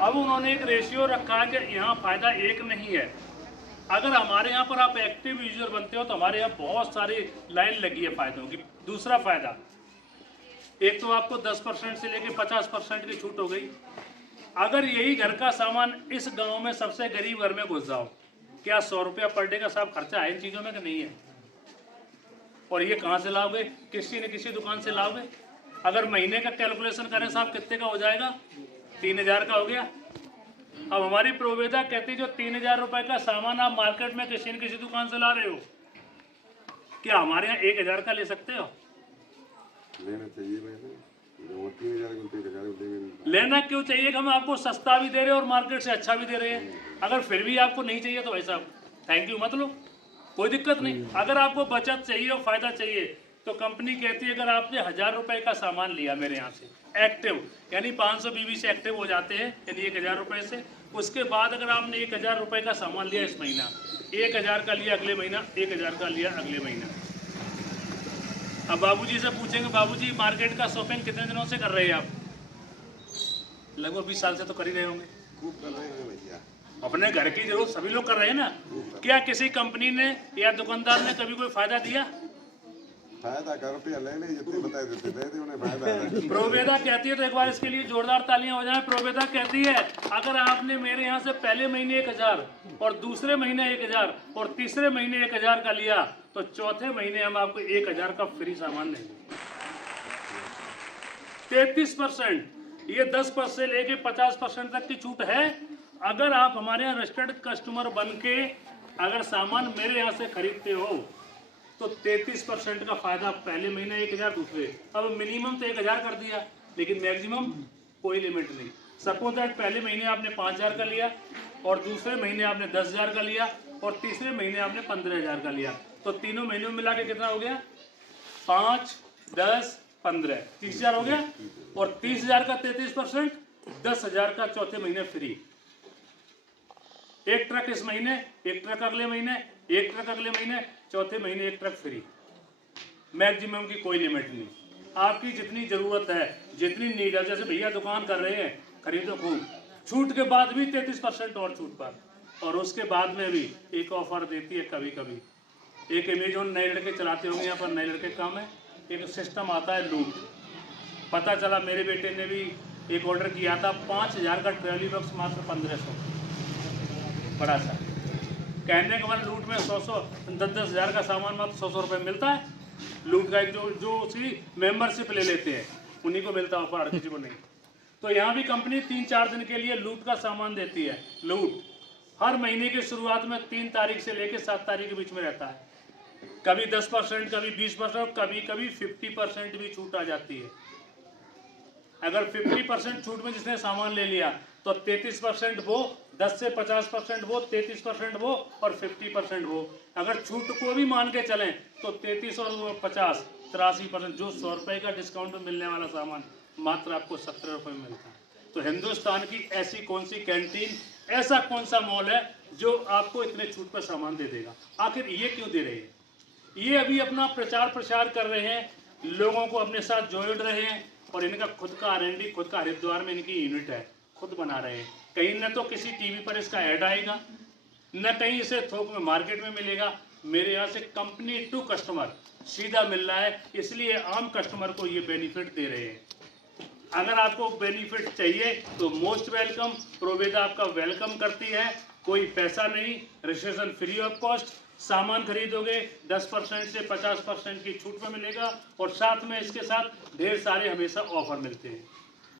अब उन्होंने एक रेशियो रखा कि यहाँ फ़ायदा एक नहीं है। अगर हमारे यहाँ पर आप एक्टिव यूजर बनते हो तो हमारे यहाँ बहुत सारी लाइन लगी है फ़ायदों की। दूसरा फ़ायदा, एक तो आपको 10% से लेके 50% की छूट हो गई। अगर यही घर का सामान इस गांव में सबसे गरीब घर में घुस जाओ, क्या 100 रुपया पर डे का साहब खर्चा है इन चीज़ों में कि नहीं है? और ये कहाँ से लाओगे? किसी न किसी दुकान से लाओगे। अगर महीने का कैलकुलेशन करें साहब कितने का हो जाएगा? 3000 का हो गया। अब हमारी प्रोवेदा कहती जो 3000 रुपए का सामान आप मार्केट में किसी न किसी दुकान से ला रहे हो, क्या हमारे यहाँ 1000 का ले सकते हो? लेना चाहिए मैंने 3000 लेना क्यों चाहिए? हम आपको सस्ता भी दे रहे हैं और मार्केट से अच्छा भी दे रहे हैं। अगर फिर भी आपको नहीं चाहिए तो भाई साहब थैंक यू मत लो, कोई दिक्कत नहीं। अगर आपको बचत चाहिए और फायदा चाहिए तो कंपनी कहती है अगर आपने 1000 रुपए का सामान लिया मेरे यहाँ से एक्टिव, यानी 500 बीबी से एक्टिव हो जाते हैं, यानी 1000 रुपए से। उसके बाद अगर आपने 1000 रुपए का सामान लिया इस महीना, 1000 का लिया अगले महीना, 1000 का लिया अगले महीना। अब बाबूजी से पूछेंगे बाबूजी मार्केट का शॉपिंग कितने दिनों से कर रहे हैं आप? लगभग 20 साल से तो कर ही रहे होंगे। खूब कर रहे हैं भैया, अपने घर की जरूरत सभी लोग कर रहे हैं ना। क्या किसी कंपनी ने या दुकानदार ने कभी कोई फायदा दिया? फायदा कर रुपया ले ले जितने बताए देते दे दे उन्हें फायदा है। प्रोवेदा कहती है, तो एक बार इसके लिए जोरदार तालियां हो जाएं। प्रोवेदा कहती है अगर आपने मेरे यहाँ से पहले महीने 1000 और दूसरे महीने 1000 और तीसरे महीने 1000 का लिया तो चौथे महीने हम आपको 1000 का फ्री सामान देंगे। 33%, ये 10% से लेके 50% तक की छूट है। अगर आप हमारे यहाँ रजिस्टर्ड कस्टमर बन के अगर सामान मेरे यहाँ से खरीदते हो तो 33% का फायदा पहले महीने 1000, दूसरे। अब मिनिमम तो 1000 कर दिया, लेकिन मैक्सिमम कोई लिमिट नहीं। सपोज दैट पहले महीने आपने 5000 का लिया और दूसरे महीने आपने 10000 का लिया और तीसरे महीने आपने 15000 का लिया, तो तीनों महीनों में मिला के कितना हो गया? 5, 10, 15, 30000 हो गया। और 30000 का 33%, 10000 का चौथे महीने फ्री। एक ट्रक इस महीने, एक ट्रक अगले महीने, एक ट्रक अगले महीने, चौथे महीने एक ट्रक फ्री। मैक्सिमम की कोई लिमिट नहीं, आपकी जितनी जरूरत है, जितनी नीड है। जैसे भैया दुकान कर रहे हैं, खरीदो खूब। छूट के बाद भी 33% और छूट पर, और उसके बाद में भी एक ऑफर देती है कभी कभी। एक अमेजोन नए लड़के चलाते होंगे, यहाँ पर नए लड़के काम है, एक सिस्टम आता है लूट। पता चला मेरे बेटे ने भी एक ऑर्डर किया था 5000 का ट्रॉली बॉक्स, मात्र 1500 बड़ा सा। कहने के बाद लूट में 100 10 हज़ार का सामान मात्र 100 रुपये मिलता है। लूट का जो उसी मेंबरशिप ले लेते हैं उन्हीं को मिलता है ऑफर, हर किसी को नहीं। तो यहाँ भी कंपनी 3-4 दिन के लिए लूट का सामान देती है। लूट हर महीने की शुरुआत में 3 तारीख से लेकर 7 तारीख के बीच में रहता है। कभी 10%, कभी 20%, कभी कभी 50% भी छूट आ जाती है। अगर 50% छूट में जिसने सामान ले लिया तो 33% वो, 10 से 50% वो, 33% वो और 50% वो। अगर छूट को भी मान के चलें तो 33 और 50, 83%। जो 100 रुपये का डिस्काउंट में मिलने वाला सामान मात्र आपको 70 रुपये में मिलता है। तो हिंदुस्तान की ऐसी कौन सी कैंटीन, ऐसा कौन सा मॉल है जो आपको इतने छूट पर सामान दे देगा? आखिर ये क्यों दे रहे हैं? ये अभी अपना प्रचार प्रसार कर रहे हैं, लोगों को अपने साथ जोड़ रहे हैं, और इनका खुद का R&D, खुद का हरिद्वार में इनकी यूनिट है, खुद बना रहे हैं। कहीं न तो किसी टीवी पर इसका ऐड आएगा, न कहीं इसे थोक में मार्केट में मिलेगा। मेरे यहाँ से कंपनी टू कस्टमर सीधा मिल रहा है, इसलिए आम कस्टमर को ये बेनिफिट दे रहे हैं। अगर आपको बेनिफिट चाहिए तो मोस्ट वेलकम, प्रोवेदा आपका वेलकम करती है। कोई पैसा नहीं, रजिस्ट्रेशन फ्री ऑफ कॉस्ट। सामान खरीदोगे 10% से 50% की छूट में मिलेगा, और साथ में इसके साथ ढेर सारे हमेशा ऑफर मिलते हैं।